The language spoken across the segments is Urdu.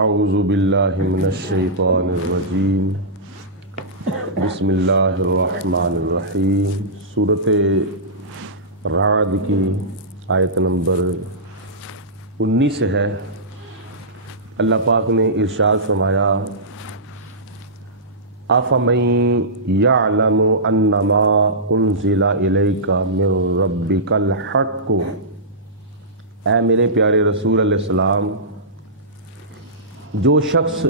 اعوذ باللہ من الشیطان الرجیم بسم اللہ الرحمن الرحیم۔ سورت رعد کی آیت نمبر 19 ہے۔ اللہ پاک نے ارشاد فرمایا افمن یعلم انما انزل الیک من ربک الحق، اے میرے پیارے رسول علیہ السلام، جو شخص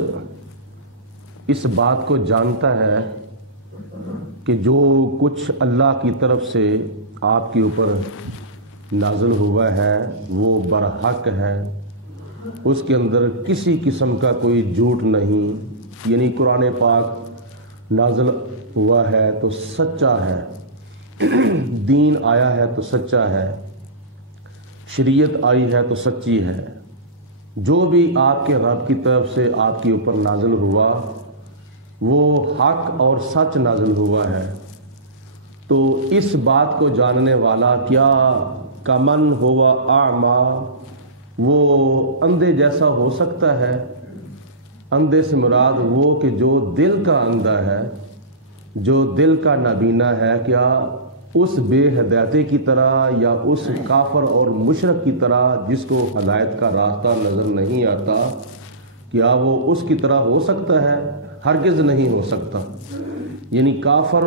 اس بات کو جانتا ہے کہ جو کچھ اللہ کی طرف سے آپ کے اوپر نازل ہوا ہے وہ برحق ہے، اس کے اندر کسی قسم کا کوئی جھوٹ نہیں، یعنی قرآن پاک نازل ہوا ہے تو سچا ہے، دین آیا ہے تو سچا ہے، شریعت آئی ہے تو سچی ہے، جو بھی آپ کے رب کی طرف سے آپ کے اوپر نازل ہوا وہ حق اور سچ نازل ہوا ہے۔ تو اس بات کو جاننے والا کیا کمن ہوا اعما، وہ اندھے جیسا ہو سکتا ہے؟ اندھے سے مراد وہ کہ جو دل کا اندھا ہے، جو دل کا نابینا ہے، کیا اس بے ہدایتی کی طرح یا اس کافر اور مشرک کی طرح جس کو ہدایت کا راستہ نظر نہیں آتا، کیا وہ اس کی طرح ہو سکتا ہے؟ ہرگز نہیں ہو سکتا۔ یعنی کافر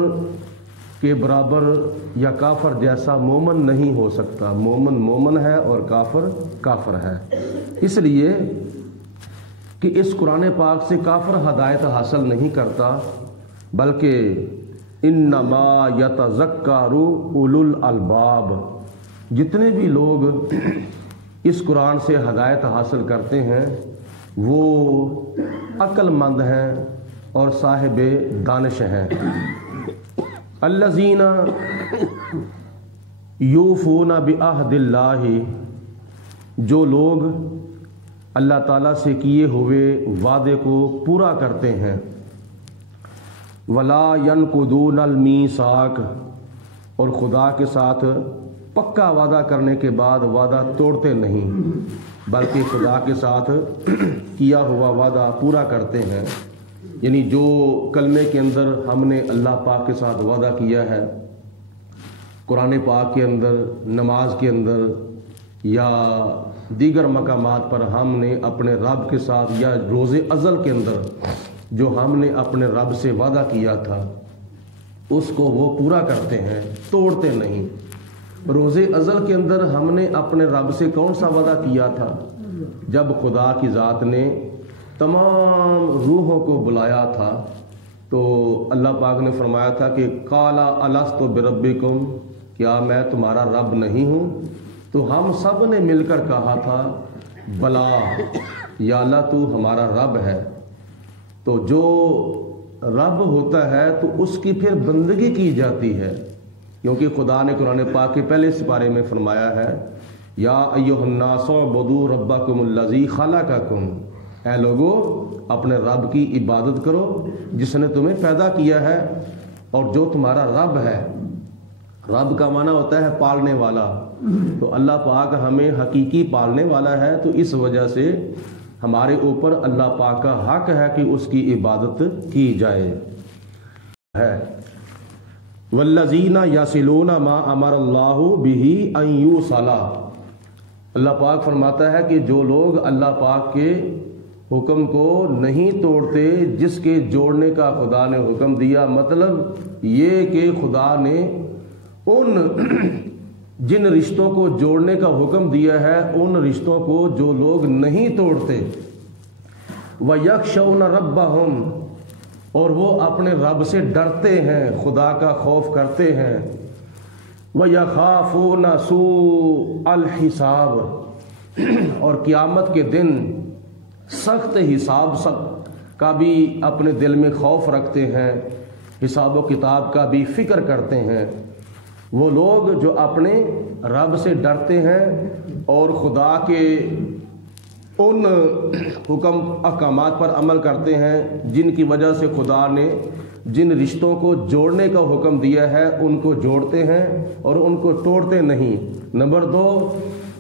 کے برابر یا کافر جیسا مومن نہیں ہو سکتا۔ مومن مومن ہے اور کافر کافر ہے، اس لیے کہ اس قرآن پاک سے کافر ہدایت حاصل نہیں کرتا، بلکہ انما یتذکر اولو الالباب، جتنے بھی لوگ اس قرآن سے ہدایت حاصل کرتے ہیں وہ عقل مند ہیں اور صاحب دانش ہیں۔ الذین یوفون بعہد اللہ، جو لوگ اللہ تعالیٰ سے کیے ہوئے وعدے کو پورا کرتے ہیں، ولا ینقضون المیثاق، اور خدا کے ساتھ پکا وعدہ کرنے کے بعد وعدہ توڑتے نہیں، بلکہ خدا کے ساتھ کیا ہوا وعدہ پورا کرتے ہیں۔ یعنی جو کلمے کے اندر ہم نے اللہ پاک کے ساتھ وعدہ کیا ہے، قرآن پاک کے اندر، نماز کے اندر یا دیگر مقامات پر ہم نے اپنے رب کے ساتھ، یا روز ازل کے اندر جو ہم نے اپنے رب سے وعدہ کیا تھا اس کو وہ پورا کرتے ہیں، توڑتے نہیں۔ روز ازل کے اندر ہم نے اپنے رب سے کون سا وعدہ کیا تھا؟ جب خدا کی ذات نے تمام روحوں کو بلایا تھا تو اللہ پاک نے فرمایا تھا کہ قال الست بربکم، کیا میں تمہارا رب نہیں ہوں؟ تو ہم سب نے مل کر کہا تھا بلا یا اللہ تو ہمارا رب ہے۔ تو جو رب ہوتا ہے تو اس کی پھر بندگی کی جاتی ہے، کیونکہ خدا نے قرآن پاک کے پہلے سپارے میں فرمایا ہے یا ایھا الناس اعبدوا ربکم الذی خلقکم، اے لوگو اپنے رب کی عبادت کرو جس نے تمہیں پیدا کیا ہے اور جو تمہارا رب ہے۔ رب کا معنی ہوتا ہے پالنے والا، تو اللہ پاک ہمیں حقیقی پالنے والا ہے، تو اس وجہ سے ہمارے اوپر اللہ پاک کا حق ہے کہ اس کی عبادت کی جائے ہے۔ والذین یصلون ما امر اللہ بہ ان یوصل، اللہ پاک فرماتا ہے کہ جو لوگ اللہ پاک کے حکم کو نہیں توڑتے جس کے جوڑنے کا خدا نے حکم دیا، مطلب یہ کہ خدا نے ان جن رشتوں کو جوڑنے کا حکم دیا ہے ان رشتوں کو جو لوگ نہیں توڑتے، وَيَخْشَوْنَ رَبَّهُمْ، اور وہ اپنے رب سے ڈرتے ہیں، خدا کا خوف کرتے ہیں، وَيَخَافُونَ سُوءَ الْحِسَابِ، اور قیامت کے دن سخت حساب کا بھی اپنے دل میں خوف رکھتے ہیں، حساب و کتاب کا بھی فکر کرتے ہیں۔ وہ لوگ جو اپنے رب سے ڈرتے ہیں اور خدا کے ان حکم احکامات پر عمل کرتے ہیں جن کی وجہ سے خدا نے جن رشتوں کو جوڑنے کا حکم دیا ہے ان کو جوڑتے ہیں اور ان کو توڑتے نہیں۔ نمبر 2،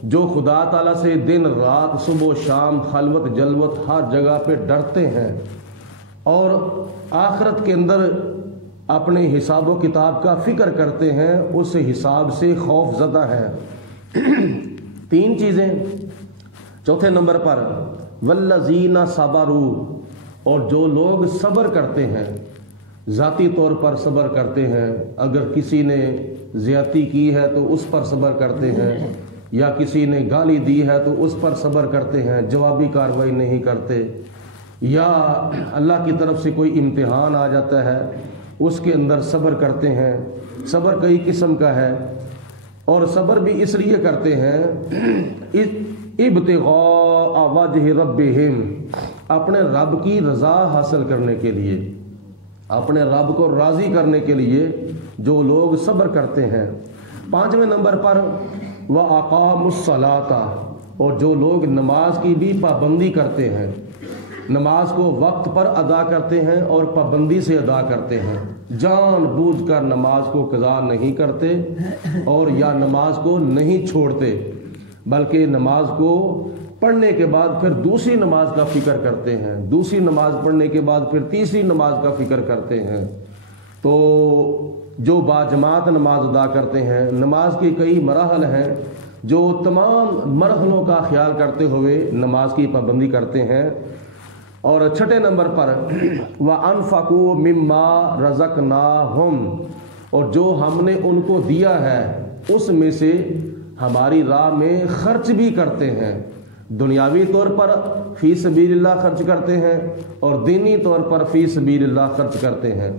جو خدا تعالیٰ سے دن رات صبح و شام خلوت جلوت ہر جگہ پہ ڈرتے ہیں اور آخرت کے اندر اپنے حساب و کتاب کا فکر کرتے ہیں، اس حساب سے خوف زدہ ہے۔ 3 چیزیں۔ چوتھے نمبر پر والذین صبروا، اور جو لوگ صبر کرتے ہیں، ذاتی طور پر صبر کرتے ہیں، اگر کسی نے زیادتی کی ہے تو اس پر صبر کرتے ہیں، یا کسی نے گالی دی ہے تو اس پر صبر کرتے ہیں، جوابی کارروائی نہیں کرتے، یا اللہ کی طرف سے کوئی امتحان آ جاتا ہے اس کے اندر صبر کرتے ہیں۔ صبر کئی قسم کا ہے، اور صبر بھی اس لیے کرتے ہیں ابتغاء وجہ ربہم، اپنے رب کی رضا حاصل کرنے کے لیے، اپنے رب کو راضی کرنے کے لیے جو لوگ صبر کرتے ہیں۔ 5ویں نمبر پر وَأَقَامُوا الصَّلَاةَ، اور جو لوگ نماز کی بھی پابندی کرتے ہیں، نماز کو وقت پر ادا کرتے ہیں اور پابندی سے ادا کرتے ہیں، جان بوجھ کر نماز کو قضا نہیں کرتے اور یا نماز کو نہیں چھوڑتے، بلکہ نماز کو پڑھنے کے بعد پھر دوسری نماز کا فکر کرتے ہیں، دوسری نماز پڑھنے کے بعد پھر تیسری نماز کا فکر کرتے ہیں۔ تو جو باجماعت نماز ادا کرتے ہیں، نماز کے کئی مراحل ہیں، جو تمام مرحلوں کا خیال کرتے ہوئے نماز کی پابندی کرتے ہیں۔ اور 6 نمبر پر وَأَنفَقُوا مِمَّا رَزَقْنَاهُمْ، اور جو ہم نے ان کو دیا ہے اس میں سے ہماری راہ میں خرچ بھی کرتے ہیں، دنیاوی طور پر فی سبیل اللہ خرچ کرتے ہیں اور دینی طور پر فی سبیل اللہ خرچ کرتے ہیں۔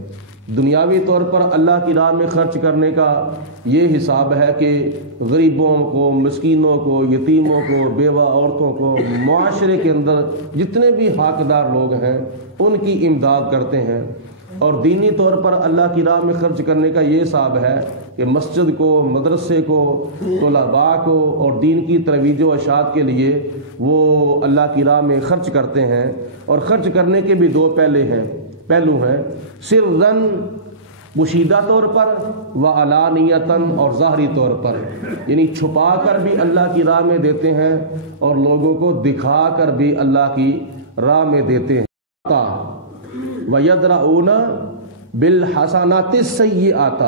دنیاوی طور پر اللہ کی راہ میں خرچ کرنے کا یہ حساب ہے کہ غریبوں کو، مسکینوں کو، یتیموں کو، بیوہ عورتوں کو، معاشرے کے اندر جتنے بھی حقدار لوگ ہیں ان کی امداد کرتے ہیں۔ اور دینی طور پر اللہ کی راہ میں خرچ کرنے کا یہ حساب ہے کہ مسجد کو، مدرسے کو، طلباء کو اور دین کی ترویج و اشاعت کے لیے وہ اللہ کی راہ میں خرچ کرتے ہیں۔ اور خرچ کرنے کے بھی 2 پہلو ہیں، سرًا پوشیدہ طور پر و علانیتاً اور ظاہری طور پر، یعنی چھپا کر بھی اللہ کی راہ میں دیتے ہیں اور لوگوں کو دکھا کر بھی اللہ کی راہ میں دیتے ہیں۔ وَيَدْرَؤُونَ بِالْحَسَنَاتِ السَّيِّئَاتَ،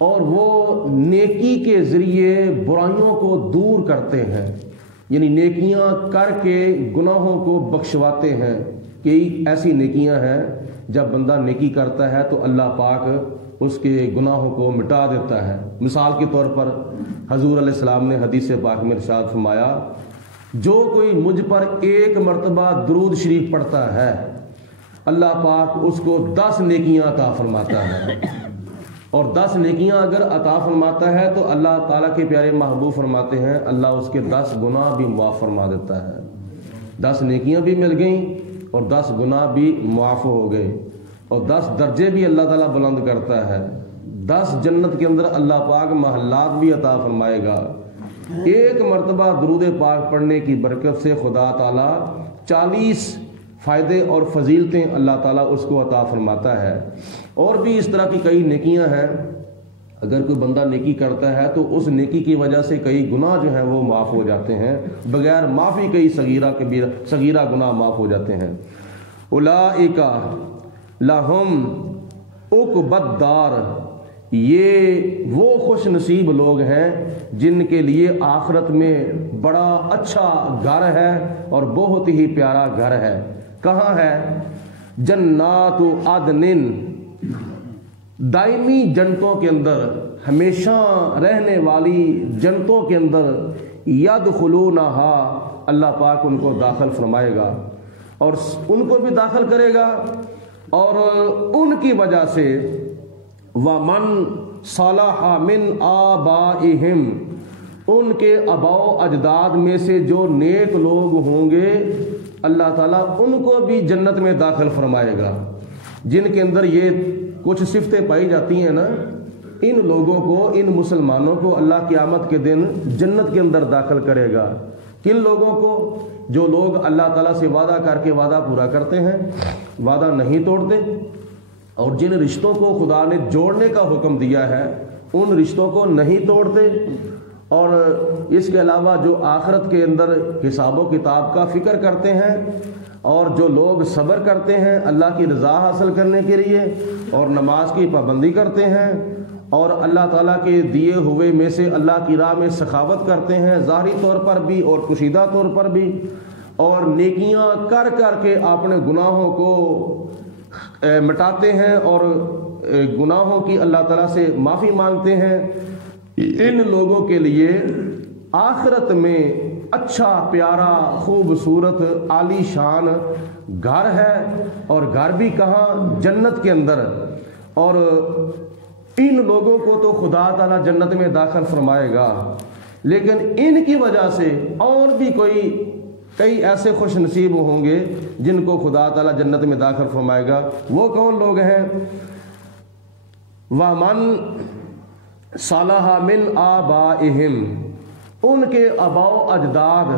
اور وہ نیکی کے ذریعے برائیوں کو دور کرتے ہیں، یعنی نیکیاں کر کے گناہوں کو بخشواتے ہیں۔ کئی ایسی نیکیاں ہیں جب بندہ نیکی کرتا ہے تو اللہ پاک اس کے گناہوں کو مٹا دیتا ہے۔ مثال کے طور پر حضور علیہ السلام نے حدیث پاک میں ارشاد فرمایا، جو کوئی مجھ پر 1 مرتبہ درود شریف پڑھتا ہے اللہ پاک اس کو 10 نیکیاں عطا فرماتا ہے، اور 10 نیکیاں اگر عطا فرماتا ہے تو اللہ تعالیٰ کے پیارے محبوب فرماتے ہیں اللہ اس کے 10 گناہ بھی معاف فرما دیتا ہے۔ 10 نیکیاں بھی مل گئیں اور 10 گناہ بھی معاف ہو گئے، اور 10 درجے بھی اللہ تعالیٰ بلند کرتا ہے۔ 10 جنت کے اندر اللہ پاک محلات بھی عطا فرمائے گا۔ 1 مرتبہ درود پاک پڑھنے کی برکت سے خدا تعالیٰ 40 فائدے اور فضیلتیں اللہ تعالیٰ اس کو عطا فرماتا ہے۔ اور بھی اس طرح کی کئی نیکیاں ہیں، اگر کوئی بندہ نیکی کرتا ہے تو اس نیکی کی وجہ سے کئی گناہ جو ہیں وہ معاف ہو جاتے ہیں، بغیر معافی کئی صغیرہ گناہ معاف ہو جاتے ہیں۔ اولئک لہم عقبی الدار، یہ وہ خوش نصیب لوگ ہیں جن کے لیے آخرت میں بڑا اچھا گھر ہے اور بہت ہی پیارا گھر ہے۔ کہاں ہے؟ جنات عدن، دائمی جنتوں کے اندر، ہمیشہ رہنے والی جنتوں کے اندر، یدخلونہا، اللہ پاک ان کو داخل فرمائے گا اور ان کو بھی داخل کرے گا، اور ان کی وجہ سے وَمَن صَلَحَ مِنْ آبَائِهِمْ، ان کے آباء و اجداد میں سے جو نیک لوگ ہوں گے اللہ تعالیٰ ان کو بھی جنت میں داخل فرمائے گا۔ جن کے اندر یہ کچھ صفتیں پائی جاتی ہیں نا، ان لوگوں کو، ان مسلمانوں کو اللہ قیامت کے دن جنت کے اندر داخل کرے گا۔ کن لوگوں کو؟ جو لوگ اللہ تعالیٰ سے وعدہ کر کے وعدہ پورا کرتے ہیں، وعدہ نہیں توڑتے، اور جن رشتوں کو خدا نے جوڑنے کا حکم دیا ہے ان رشتوں کو نہیں توڑتے، اور اس کے علاوہ جو آخرت کے اندر حساب و کتاب کا فکر کرتے ہیں، اور جو لوگ صبر کرتے ہیں اللہ کی رضا حاصل کرنے کے لیے اور نماز کی پابندی کرتے ہیں اور اللہ تعالیٰ کے دیے ہوئے میں سے اللہ کی راہ میں سخاوت کرتے ہیں ظاہری طور پر بھی اور پوشیدہ طور پر بھی، اور نیکیاں کر کر کے اپنے گناہوں کو مٹاتے ہیں اور گناہوں کی اللہ تعالیٰ سے معافی مانگتے ہیں، ان لوگوں کے لیے آخرت میں اچھا پیارا خوبصورت عالی شان گھر ہے، اور گھر بھی کہاں؟ جنت کے اندر۔ اور ان لوگوں کو تو خدا تعالیٰ جنت میں داخل فرمائے گا، لیکن ان کی وجہ سے اور بھی کئی ایسے خوش نصیب ہوں گے جن کو خدا تعالیٰ جنت میں داخل فرمائے گا۔ وہ کون لوگ ہیں؟ وَمَنْ صَلَحَ مِنْ آبَائِهِمْ، ان کے آباء و اجداد،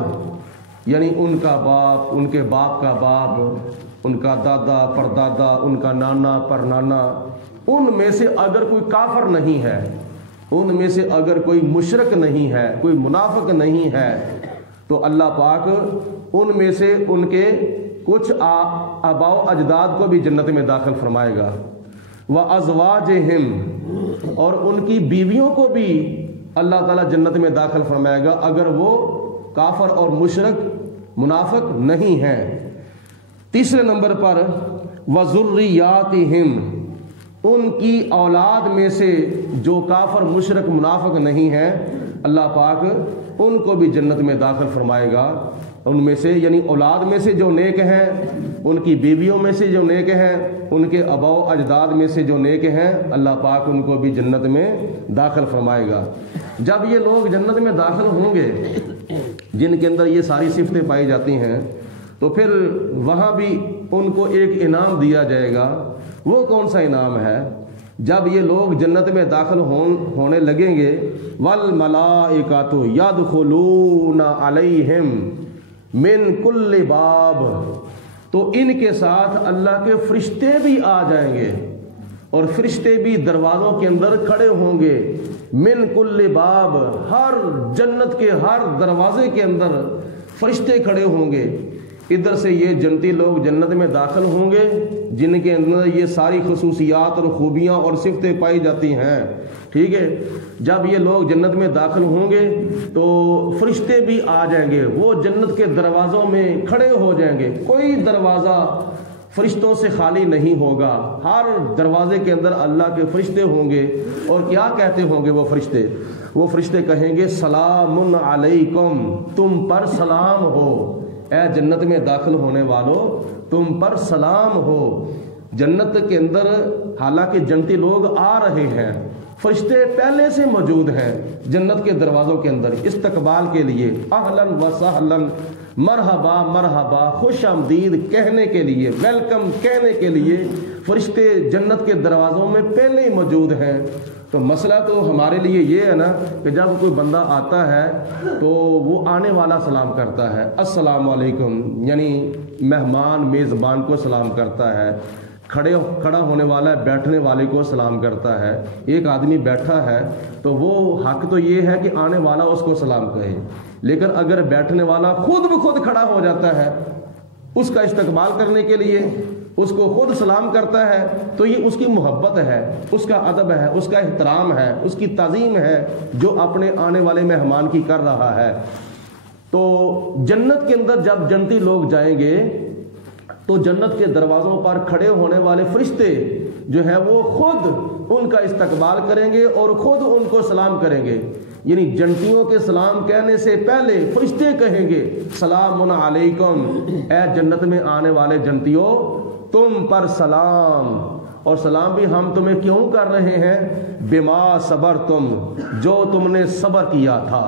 یعنی ان کا باپ، ان کے باپ کا باپ، ان کا دادا پردادا، ان کا نانا پرنانا، ان میں سے اگر کوئی کافر نہیں ہے، ان میں سے اگر کوئی مشرک نہیں ہے، کوئی منافق نہیں ہے، تو اللہ پاک ان میں سے ان کے کچھ آباء و اجداد کو بھی جنت میں داخل فرمائے گا۔ وَأَزْوَاجِهِمْ، اور ان کی بیویوں کو بھی اللہ تعالیٰ جنت میں داخل فرمائے گا اگر وہ کافر اور مشرک منافق نہیں ہیں۔ تیسرے نمبر پر وَذُرِّيَّاتِهِمْ، ان کی اولاد میں سے جو کافر مشرک منافق نہیں ہیں اللہ پاک ان کو بھی جنت میں داخل فرمائے گا۔ ان میں سے یعنی اولاد میں سے جو نیک ہیں، ان کی بیویوں میں سے جو نیک ہیں، ان کے آباء و اجداد میں سے جو نیک ہیں، اللہ پاک ان کو بھی جنت میں داخل فرمائے گا۔ جب یہ لوگ جنت میں داخل ہوں گے جن کے اندر یہ ساری صفتیں پائی جاتی ہیں، تو پھر وہاں بھی ان کو ایک انعام دیا جائے گا۔ وہ کون سا انعام ہے؟ جب یہ لوگ جنت میں داخل ہونے لگیں گے، وَالْمَلَائِكَةُ يَدْخُلُونَ عَلَيْهِمْ مِنْ كُلِّ باب، تو ان کے ساتھ اللہ کے فرشتے بھی آ جائیں گے، اور فرشتے بھی دروازوں کے اندر کھڑے ہوں گے، من کل باب، ہر جنت کے ہر دروازے کے اندر فرشتے کھڑے ہوں گے۔ ادھر سے یہ جنتی لوگ جنت میں داخل ہوں گے جن کے اندر یہ ساری خصوصیات اور خوبیاں اور صفتیں پائی جاتی ہیں، ٹھیک ہے۔ جب یہ لوگ جنت میں داخل ہوں گے تو فرشتے بھی آ جائیں گے، وہ جنت کے دروازوں میں کھڑے ہو جائیں گے، کوئی دروازہ فرشتوں سے خالی نہیں ہوگا، ہر دروازے کے اندر اللہ کے فرشتے ہوں گے۔ اور کیا کہتے ہوں گے وہ فرشتے کہیں گے سلام علیکم، تم پر سلام ہو، اے جنت میں داخل ہونے والوں تم پر سلام ہو۔ جنت کے اندر حالانکہ جنتی لوگ آ رہے ہیں، فرشتے پہلے سے موجود ہیں جنت کے دروازوں کے اندر استقبال کے لیے، اہلاً و سہلاً، مرحبا مرحبا، خوش آمدید کہنے کے لیے، ویلکم کہنے کے لیے فرشتے جنت کے دروازوں میں پہلے ہی موجود ہیں۔ تو مسئلہ تو ہمارے لیے یہ ہے نا کہ جب کوئی بندہ آتا ہے تو وہ آنے والا سلام کرتا ہے، السلام علیکم، یعنی مہمان میزبان کو سلام کرتا ہے، کھڑا ہونے والا بیٹھنے والے کو سلام کرتا ہے۔ ایک آدمی بیٹھا ہے تو وہ حق تو یہ ہے کہ آنے والا اس کو سلام کہے، لیکن اگر بیٹھنے والا خود بخود کھڑا ہو جاتا ہے اس کا استقبال کرنے کے لیے، اس کو خود سلام کرتا ہے، تو یہ اس کی محبت ہے، اس کا ادب ہے، اس کا احترام ہے، اس کی تعظیم ہے جو اپنے آنے والے مہمان کی کر رہا ہے۔ تو جنت کے اندر جب جنتی لوگ جائیں گے تو جنت کے دروازوں پر کھڑے ہونے والے فرشتے جو ہیں وہ خود ان کا استقبال کریں گے اور خود ان کو سلام کریں گے، یعنی جنتیوں کے سلام کہنے سے پہلے فرشتے کہیں گے سلام علیکم، اے جنت میں آنے والے جنتیوں تم پر سلام، اور سلام بھی ہم تمہیں کیوں کر رہے ہیں؟ بما صبر تم، جو تم نے صبر کیا تھا۔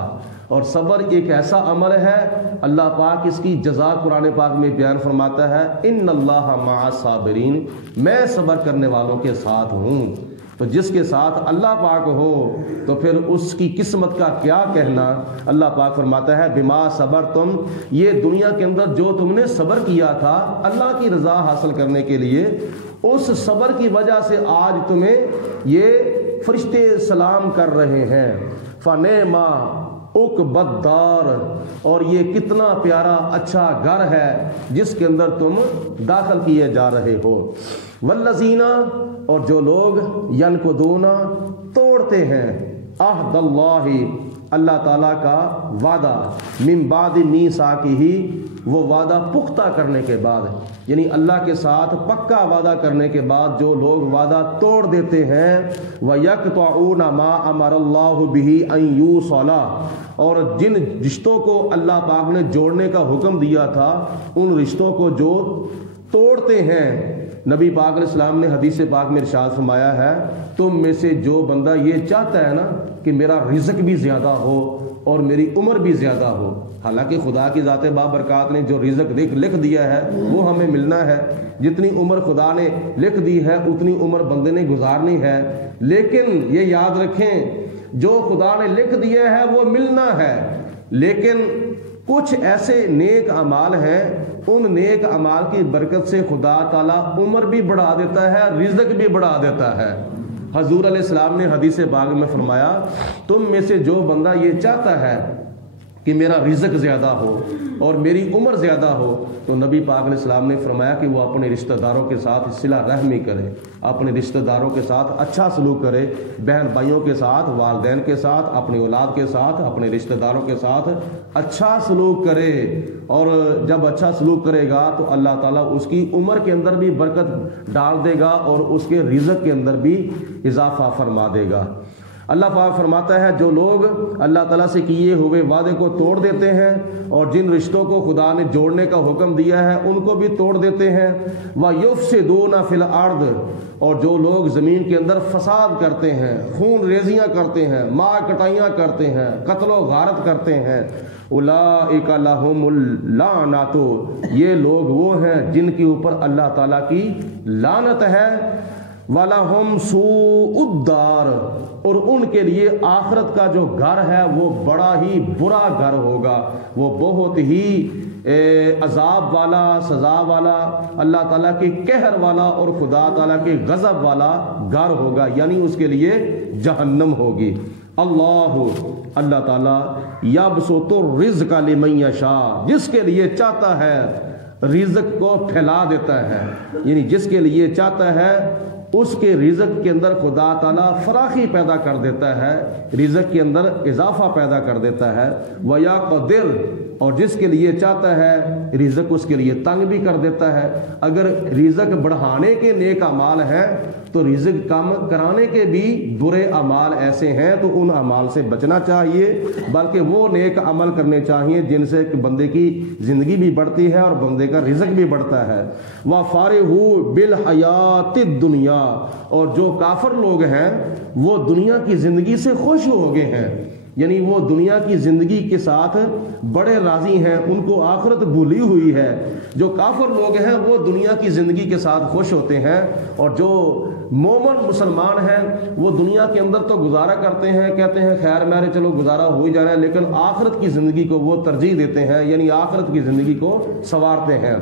اور صبر ایک ایسا عمل ہے اللہ پاک اس کی جزا قرآن پاک میں بیان فرماتا ہے، ان اللہ مع الصابرین، میں صبر کرنے والوں کے ساتھ ہوں۔ تو جس کے ساتھ اللہ پاک ہو تو پھر اس کی قسمت کا کیا کہنا۔ اللہ پاک فرماتا ہے بما صبر تم، یہ دنیا کے اندر جو تم نے صبر کیا تھا اللہ کی رضا حاصل کرنے کے لیے، اس صبر کی وجہ سے آج تمہیں یہ فرشتے سلام کر رہے ہیں۔ فنعما، عقبی الدار، اور یہ کتنا پیارا اچھا گھر ہے جس کے اندر تم داخل کیے جا رہے ہو۔ والذین، اور جو لوگ ینقضون توڑتے ہیں عہد اللہ، اللہ تعالیٰ کا وعدہ، من بعد میثاقہ، وہ وعدہ پختہ کرنے کے بعد، یعنی اللہ کے ساتھ پکا وعدہ کرنے کے بعد جو لوگ وعدہ توڑ دیتے ہیں، وَيَقْطَعُونَ مَا أَمَرَ اللَّهُ بِهِ أَن يُوصَلَ، اور جن رشتوں کو اللہ پاک نے جوڑنے کا حکم دیا تھا ان رشتوں کو جو توڑتے ہیں، نبی پاک علیہ السلام نے حدیث پاک میں ارشاد فرمایا ہے، تم میں سے جو بندہ یہ چاہتا ہے نا کہ میرا رزق بھی زیادہ ہو اور میری عمر بھی زیادہ ہو، حالانکہ خدا کی ذات بابرکات نے جو رزق لکھ دیا ہے وہ ہمیں ملنا ہے، جتنی عمر خدا نے لکھ دی ہے اتنی عمر بندے نے گزارنی ہے، لیکن یہ یاد رکھیں جو خدا نے لکھ دیا ہے وہ ملنا ہے، لیکن کچھ ایسے نیک اعمال ہیں، ان نیک اعمال کی برکت سے خدا تعالیٰ عمر بھی بڑھا دیتا ہے، رزق بھی بڑھا دیتا ہے۔ حضور علیہ السلام نے حدیث پاک میں فرمایا، تم میں سے جو بندہ یہ چاہتا ہے کہ میرا رزق زیادہ ہو اور میری عمر زیادہ ہو، تو نبی پاک علیہ السلام نے فرمایا کہ وہ اپنے رشتہ داروں کے ساتھ صلہ رحمی کرے، اپنے رشتہ داروں کے ساتھ اچھا سلوک کرے، بہن بھائیوں کے ساتھ، والدین کے ساتھ، اپنی اولاد کے ساتھ، اپنے رشتہ داروں کے ساتھ اچھا سلوک کرے، اور جب اچھا سلوک کرے گا تو اللہ تعالیٰ اس کی عمر کے اندر بھی برکت ڈال دے گا اور اس کے رزق کے اندر بھی اضافہ فرما دے گا۔ اللہ پاک فرماتا ہے جو لوگ اللہ تعالیٰ سے کیے ہوئے وعدے کو توڑ دیتے ہیں اور جن رشتوں کو خدا نے جوڑنے کا حکم دیا ہے ان کو بھی توڑ دیتے ہیں، وَيُفْسِدُونَ فِي الْأَرْضِ، اور جو لوگ زمین کے اندر فساد کرتے ہیں، خون ریزیاں کرتے ہیں، مار کٹائیاں کرتے ہیں، قتل و غارت کرتے ہیں، اولئک لہم اللعنۃ، یہ لوگ وہ ہیں جن کے اوپر اللہ تعالیٰ کی لعنت ہے، وَلَهُمْ سُوءُ الدَّارِ، اور ان کے لیے آخرت کا جو گھر ہے وہ بڑا ہی برا گھر ہوگا، وہ بہت ہی عذاب والا، سزا والا، اللہ تعالیٰ کے قہر والا اور خدا تعالیٰ کے غضب والا گھر ہوگا، یعنی اس کے لیے جہنم ہوگی۔ اللہ تعالیٰ یبسط الرزق لمن یشاء، جس کے لیے چاہتا ہے رزق کو پھیلا دیتا ہے، یعنی جس کے لیے چاہتا ہے اس کے رزق کے اندر خدا تعالیٰ فراخی پیدا کر دیتا ہے، رزق کے اندر اضافہ پیدا کر دیتا ہے، وَيَقْدِرُ، اور جس کے لیے چاہتا ہے رزق اس کے لیے تنگ بھی کر دیتا ہے۔ اگر رزق بڑھانے کے نیک اعمال ہیں تو رزق کم کرانے کے بھی برے اعمال ایسے ہیں، تو ان اعمال سے بچنا چاہیے، بلکہ وہ نیک عمل کرنے چاہیے جن سے بندے کی زندگی بھی بڑھتی ہے اور بندے کا رزق بھی بڑھتا ہے۔ وَفَرِحُوا بِالْحَيَاةِ الدُّنْيَا، اور جو کافر لوگ ہیں وہ دنیا کی زندگی سے خوش ہو گئے ہیں، یعنی وہ دنیا کی زندگی کے ساتھ بڑے راضی ہیں، ان کو آخرت بھولی ہوئی ہے۔ جو کافر لوگ ہیں وہ دنیا کی زندگی کے ساتھ خوش ہوتے ہیں، اور جو مومن مسلمان ہیں وہ دنیا کے اندر تو گزارا کرتے ہیں، کہتے ہیں خیر میرے چلو گزارا ہو ہی جا رہا ہے، لیکن آخرت کی زندگی کو وہ ترجیح دیتے ہیں، یعنی آخرت کی زندگی کو سنوارتے ہیں۔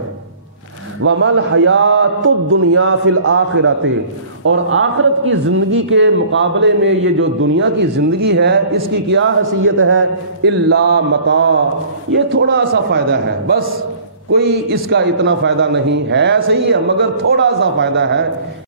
وَمَا الْحَيَاةُ الدُّنْيَا فِي الْآخِرَةِ، اور آخرت کی زندگی کے مقابلے میں یہ جو دنیا کی زندگی ہے اس کی کیا حیثیت ہے؟ إِلَّا مَتَاع، یہ تھوڑا سا فائدہ ہے، بس کوئی اس کا اتنا فائدہ نہیں ہے، صحیح ہے مگر تھوڑا سا فائدہ ہے۔